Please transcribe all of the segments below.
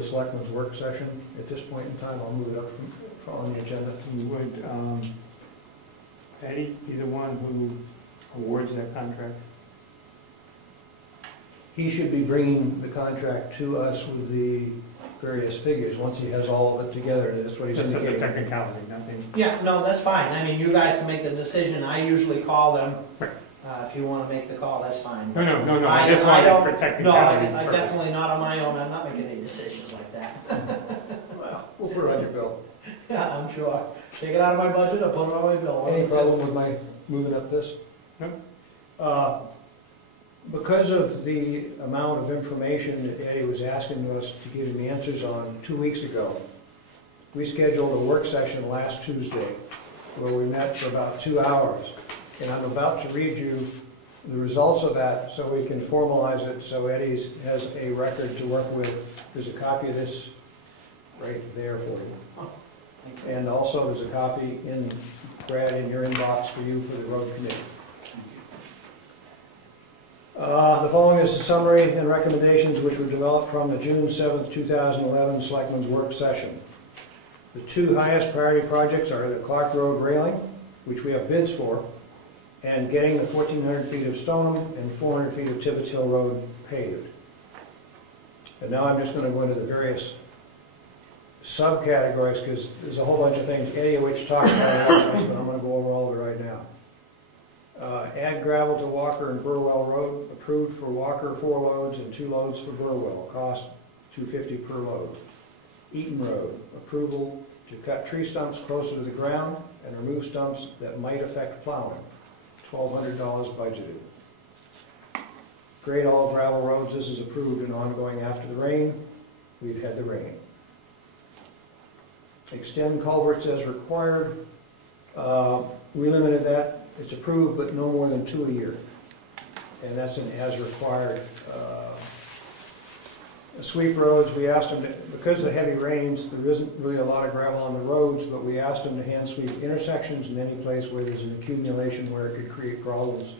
the Selectmen's work session at this point in time. I'll move it up from on the agenda. Would Eddie be the one who awards that contract? He should be bringing the contract to us with the various figures once he has all of it together, and that's what he's Just as a indicating. technicality, nothing. Yeah, no, that's fine. I mean, you guys can make the decision. I usually call them. If you want to make the call, that's fine. No, I just wanted for technicality. No, I definitely not on my own. I'm not making any decisions like that. Well, we'll put it on your bill. Yeah, I'm sure. Take it out of my budget, I'll put it on my bill. Any problem with my moving up this? No. Because of the amount of information that Eddie was asking us to give him answers on 2 weeks ago, we scheduled a work session last Tuesday where we met for about 2 hours. And I'm about to read you the results of that so we can formalize it so Eddie has a record to work with. There's a copy of this right there for you. Oh, thank you. And also there's a copy in, Brad, in your inbox for you for the road committee. The following is a summary and recommendations which were developed from the June 7th, 2011 Selectmen's work session. The two highest priority projects are the Clark Road railing, which we have bids for, and getting the 1,400 feet of Stoneham and 400 feet of Tibbetts Hill Road paved. And now I'm just going to go into the various subcategories because there's a whole bunch of things, Eddie which talked about this, but I'm going to go over all of it right now. Add gravel to Walker and Burwell Road, approved for Walker 4 loads and 2 loads for Burwell, cost $250 per load. Eaton Road, approval to cut tree stumps closer to the ground and remove stumps that might affect plowing, $1,200 budgeted. Grade all gravel roads, this is approved and ongoing after the rain. We've had the rain. Extend culverts as required. We limited that. It's approved, but no more than 2 a year. And that's an as required. Sweep roads, we asked them, because of the heavy rains, there isn't really a lot of gravel on the roads, but we asked them to hand sweep intersections and any place where there's an accumulation where it could create problems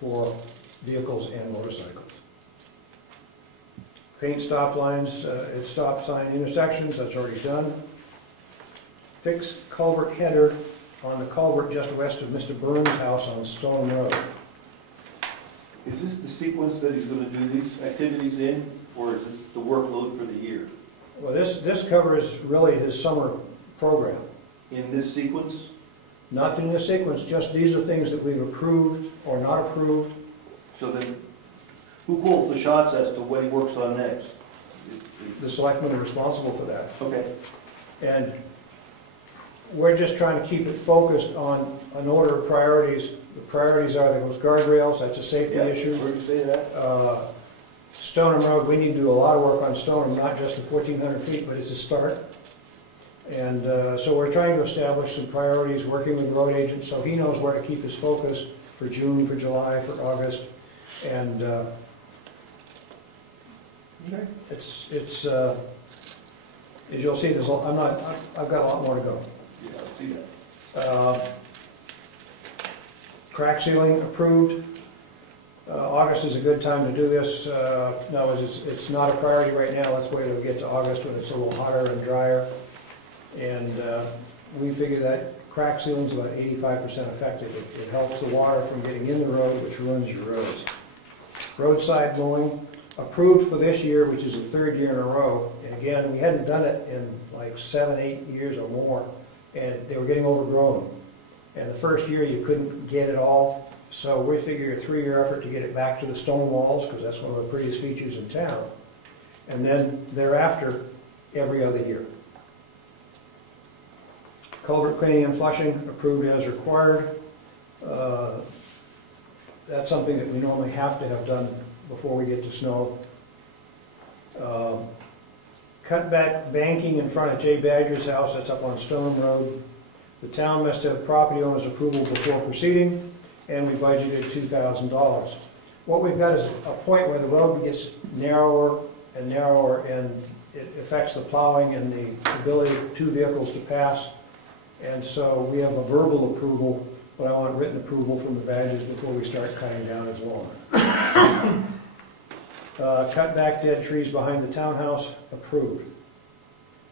for vehicles and motorcycles. Paint stop lines at stop sign intersections, that's already done. Fix culvert header on the culvert just west of Mr. Burns' house on Stone Road. Is this the sequence that he's going to do these activities in, or is this the workload for the year? Well, this covers really his summer program. In this sequence? Not in this sequence, just these are things that we've approved or not approved. So then, who calls the shots as to what he works on next? The selectmen are responsible for that. Okay. And we're just trying to keep it focused on an order of priorities. The priorities are those guardrails, that's a safety issue. Where do you say that? Stoneham Road, we need to do a lot of work on Stoneham, not just the 1,400 feet, but it's a start. And so we're trying to establish some priorities, working with the road agents so he knows where to keep his focus for June, for July, for August. And it's as you'll see, there's I've got a lot more to go. Yeah, I see that. Crack sealing approved. August is a good time to do this. No, it's not a priority right now. Let's wait till we get to August when it's a little hotter and drier. And we figure that crack sealing is about 85% effective. It helps the water from getting in the road, which ruins your roads. Roadside mowing, approved for this year, which is the 3rd year in a row. And again, we hadn't done it in like 7, 8 years or more. And they were getting overgrown. And the first year you couldn't get it all. So we figured a 3-year effort to get it back to the stone walls, because that's one of the prettiest features in town. And then thereafter, every other year. Culvert cleaning and flushing, approved as required. That's something that we normally have to have done before we get to snow. Cut back banking in front of Jay Badger's house, that's up on Stone Road. The town must have property owner's approval before proceeding, and we budgeted $2,000. What we've got is a point where the road gets narrower and narrower, and it affects the plowing and the ability of 2 vehicles to pass. And so we have a verbal approval, but I want written approval from the Badgers before we start cutting down his lawn. Cut back dead trees behind the townhouse, approved,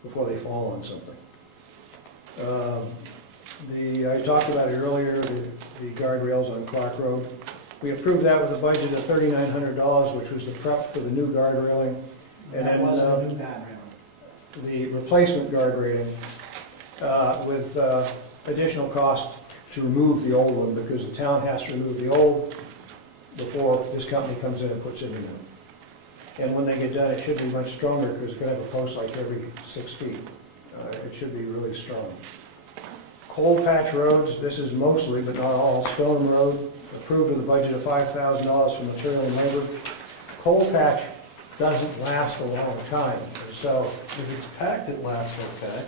before they fall on something. I talked about it earlier, the guardrails on Clark Road. We approved that with a budget of $3,900, which was the prep for the new guard railing. And That then was a new guardrail. the replacement guard railing with additional cost to remove the old one, because the town has to remove the old before this company comes in and puts in a new one. And when they get done, it should be much stronger, because it's going to have a post like every 6 feet. It should be really strong. Cold patch roads, this is mostly, but not all, Stone Road, approved with a budget of $5,000 for material and labor. Cold patch doesn't last a long time, so If it's packed, it lasts okay.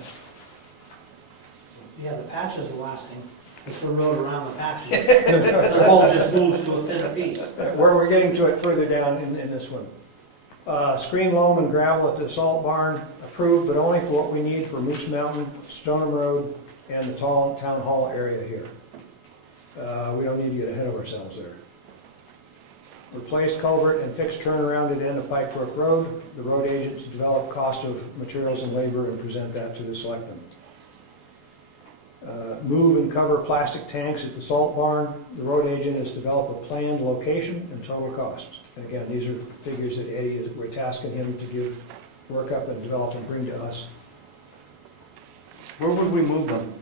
Yeah, the patches are lasting. It's the road around the patches. The whole just moves to a thinner piece. where we're getting to it further down in this one. Screen loam and gravel at the salt barn, approved, but only for what we need for Moose Mountain, Stoneham Road, and the town hall area here. We don't need to get ahead of ourselves there. Replace culvert and fix turnaround at end of Pike Brook Road. The road agent to develop cost of materials and labor and present that to the selectmen. Move and cover plastic tanks at the salt barn. The road agent has developed a planned location and total costs. And again, these are figures that Eddie, we're tasking him to give work up and develop and bring to us. Where would we move them?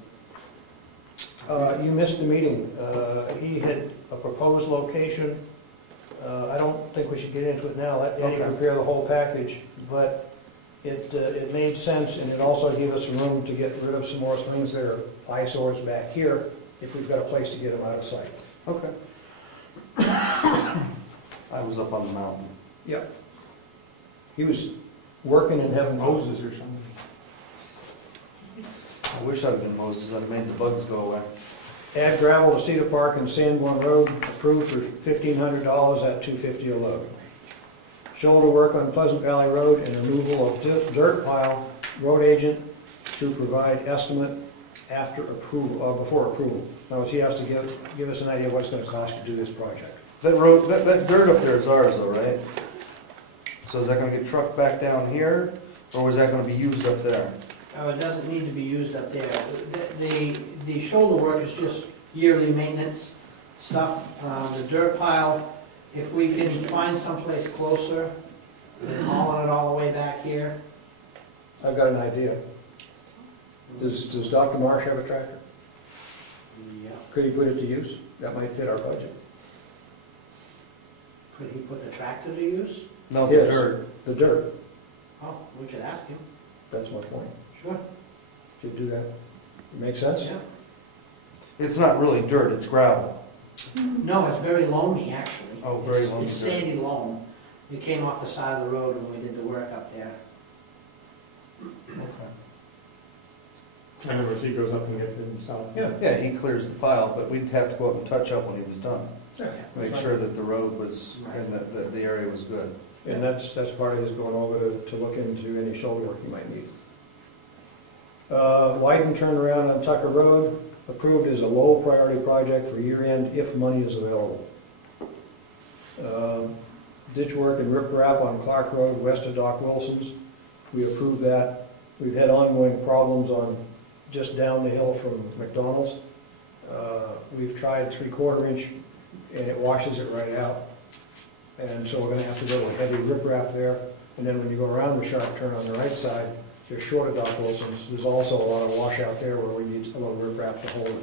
You missed the meeting. He had a proposed location. I don't think we should get into it now. Let Eddie Okay. prepare the whole package, but it made sense, and it also gave us some room to get rid of some more things that are eyesores back here, if we've got a place to get them out of sight. Okay. I was up on the mountain. Yep. He was working and having fun. Moses or something. I wish I'd have been Moses, I'd have made the bugs go away. Add gravel to Cedar Park and Sanborn Road, approved for $1,500 at $250 a load. Shoulder work on Pleasant Valley Road and removal of dirt pile, road agent to provide estimate after approval, before approval. In other words, he has to give us an idea of what it's going to cost to do this project. That road, that dirt up there is ours though, right? So is that gonna get trucked back down here, or is that gonna be used up there? Oh, it doesn't need to be used up there. The shoulder work is just yearly maintenance stuff. The dirt pile, if we can find someplace closer than hauling it all the way back here. I've got an idea. Does Dr. Marsh have a tractor? Yeah. Could he put it to use? That might fit our budget. Could he put the tractor to use? No, the Yes. dirt. The dirt, Oh, we could ask him. that's my point. Sure. Should do that. Make sense? Yeah. It's not really dirt, it's gravel. No, it's very loamy, actually. Oh, very It's- loamy It's dirt. sandy loam. It came off the side of the road when we did the work up there. Okay. In other words, he goes up and gets it himself. Yeah. Yeah, he clears the pile, but we'd have to go up and touch up when he was done. Make sure that the road was, and that the area was good. And that's part of his going over to look into any shoulder work he might need. Widen turnaround on Tucker Road, approved as a low priority project for year end if money is available. Ditch work and riprap on Clark Road west of Doc Wilson's, we approved that. We've had ongoing problems on just down the hill from McDonald's. We've tried 3/4 inch and it washes it right out. And so we're gonna have to go with heavy riprap there. And then when you go around the sharp turn on the right side, just short of Doc Wilson's, there's also a lot of washout there where we need a little riprap to hold it.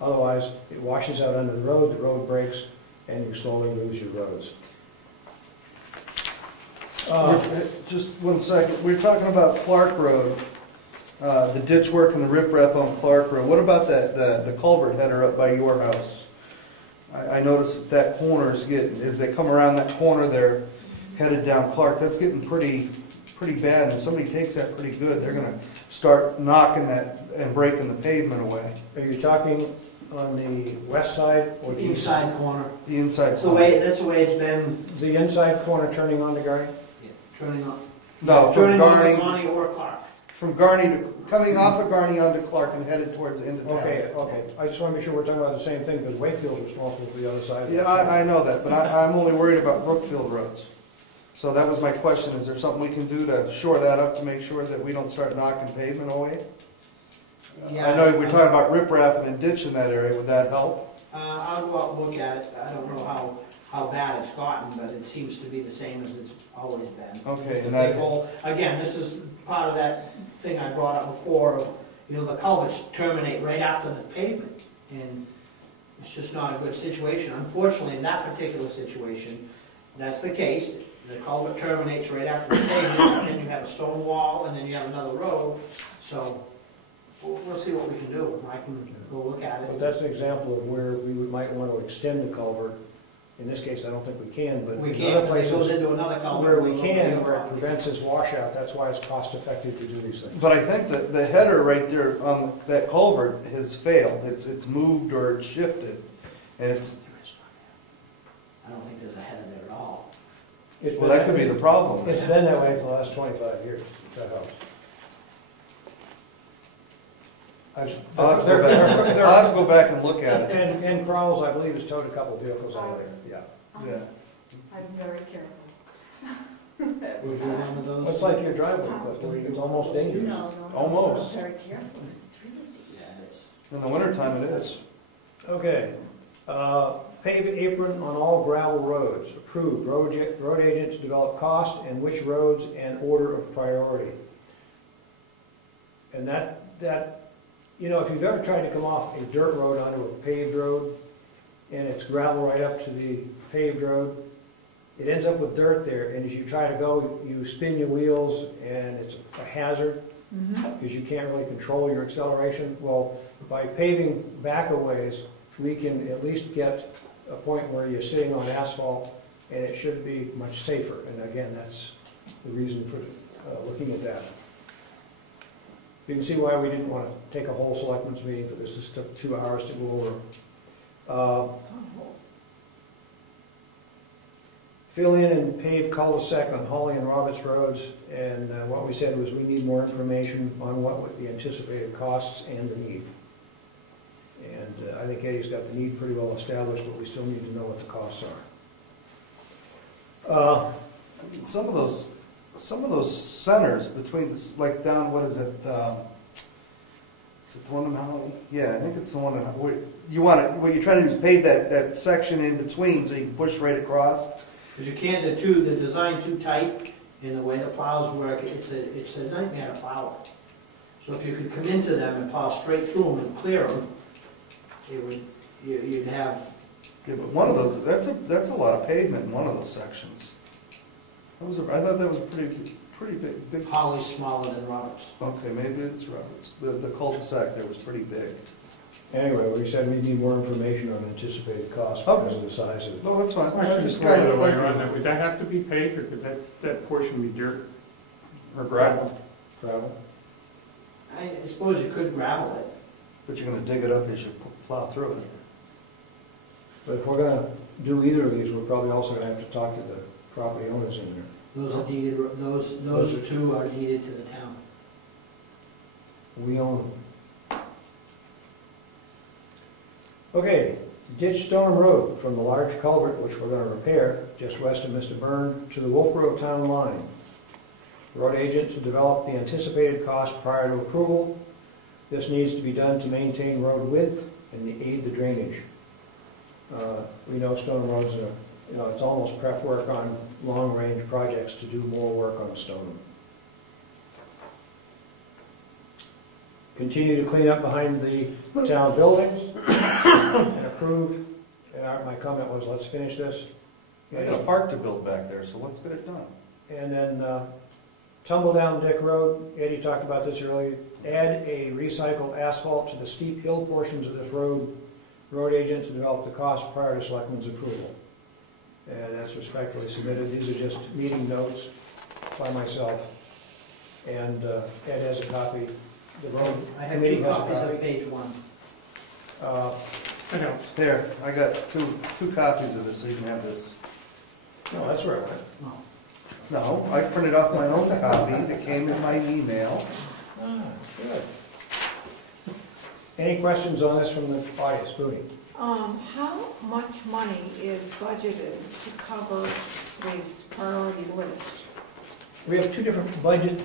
Otherwise, it washes out under the road breaks, and you slowly lose your roads. Just 1 second, we're talking about Clark Road, the ditch work and the riprap on Clark Road. What about the culvert header up by your house? I noticed that corner is getting, as they come around that corner there, headed down Clark, that's getting pretty bad. And if somebody takes that pretty good, they're gonna start knocking that and breaking the pavement away. Are you talking on the west side or the east side? Inside corner. The inside That's the corner. way it's been The inside corner turning onto Garden? turning on. No, from Turning on Garney, Lonnie or Clark. from Garney to, coming off of Garney onto Clark and headed towards the end of town. Okay. I just want to be sure we're talking about the same thing, because Wakefield's responsible for the other side. Yeah, I know that, but I'm only worried about Brookfield roads. So that was my question, is there something we can do to shore that up to make sure that we don't start knocking pavement away? I know we're talking about riprap and ditch in that area, would that help? I'll go out and look at it. I don't know how bad it's gotten, but it seems to be the same as it's always been. Okay, The and big that, hole, again, this is part of that thing I brought up before, of, you know, the culverts terminate right after the pavement, and it's just not a good situation. Unfortunately, in that particular situation, that's the case. The culvert terminates right after the pavement, and then you have a stone wall, and then you have another road, so we'll see what we can do. I can go look at But it. that's an example of where we might want to extend the culvert. In this case, I don't think we can, but We in can't, other because it goes places into another culvert. where we goes over can, the where it property. prevents this washout, that's why it's cost effective to do these things. but I think that the header right there on that culvert has failed, it's moved or it's shifted, and it's, I don't think there's a header there at all. It's well, been that could be the problem. It's been that way for the last 25 years, if that helps. I'll have to go back and look at it. And Crowell's, I believe, has towed a couple vehicles out of there, yeah. Yeah. I'm very careful. Was you one of those? It's like your driveway, Cliff, where it's almost dangerous. No, Almost. I'm very careful, it's really deep. Yeah, it's, In the wintertime it is. Okay, pave apron on all gravel roads, approved, road agent to develop cost and which roads and order of priority. And that, you know, if you've ever tried to come off a dirt road onto a paved road, and it's gravel right up to the paved road, it ends up with dirt there, and as you try to go, you spin your wheels, and it's a hazard, because you can't really control your acceleration. Well, by paving back-a-ways, we can at least get a point where you're sitting on asphalt, and it should be much safer. And again, that's the reason for looking at that. You can see why we didn't want to take a whole selectmen's meeting for this. This took 2 hours to go over. Fill in and pave cul-de-sac on Holly and Roberts roads, and what we said was we need more information on what the anticipated costs and the need. And I think Eddie's got the need pretty well established, but we still need to know what the costs are. Some of those centers between this, like down, what is it? Is it the one in Holly? Yeah, I think it's the one in where you want it. What you're trying to do is pave that section in between so you can push right across. because you can't, they're designed too tight in the way the plows work. It's a nightmare to plow. So if you could come into them and plow straight through them and clear them, you'd have. Yeah, but one of those, that's a lot of pavement in one of those sections. I thought that was pretty big. Holly's smaller than Roberts. Okay, maybe it's Roberts. The cul-de-sac there was pretty big. Anyway, we said we need more information on anticipated costs because of the size of it. No, that's fine. Question Just is, while kinda you're on thinking. that, would that have to be paved, or could that portion be dirt or gravel? Gravel. I suppose you could gravel it. But you're gonna dig it up as you plow through it. But if we're gonna do either of these, we're probably also gonna have to talk to the property owners in there. Those are deeded, those two are deeded to the town. We own them. Okay, ditch Stoneham Road from the large culvert, which we're gonna repair, just west of Mr. Byrne, to the Wolfboro town line. Road agent to develop the anticipated cost prior to approval. This needs to be done to maintain road width and aid the drainage. We know Stoneham Road's it's almost prep work on long-range projects to do more work on Stoneham. Continue to clean up behind the town buildings, and approved, and my comment was, let's finish this. I got a park to build back there, so let's get it done. And then Tumble Down Dick Road, Eddie talked about this earlier, add a recycled asphalt to the steep hill portions of this road. Road agent to develop the cost prior to selectmen's approval. And that's respectfully submitted. These are just meeting notes by myself. And Ed has a copy. The road I have committee two has a copies copy. of page 1. That helps. There, I got two copies of this, so you can have this. No, that's right. No. No, I printed off my own copy that came in my email. Ah, good. Any questions on this from the audience, Booney? How much money is budgeted to cover this priority list? We have two different budget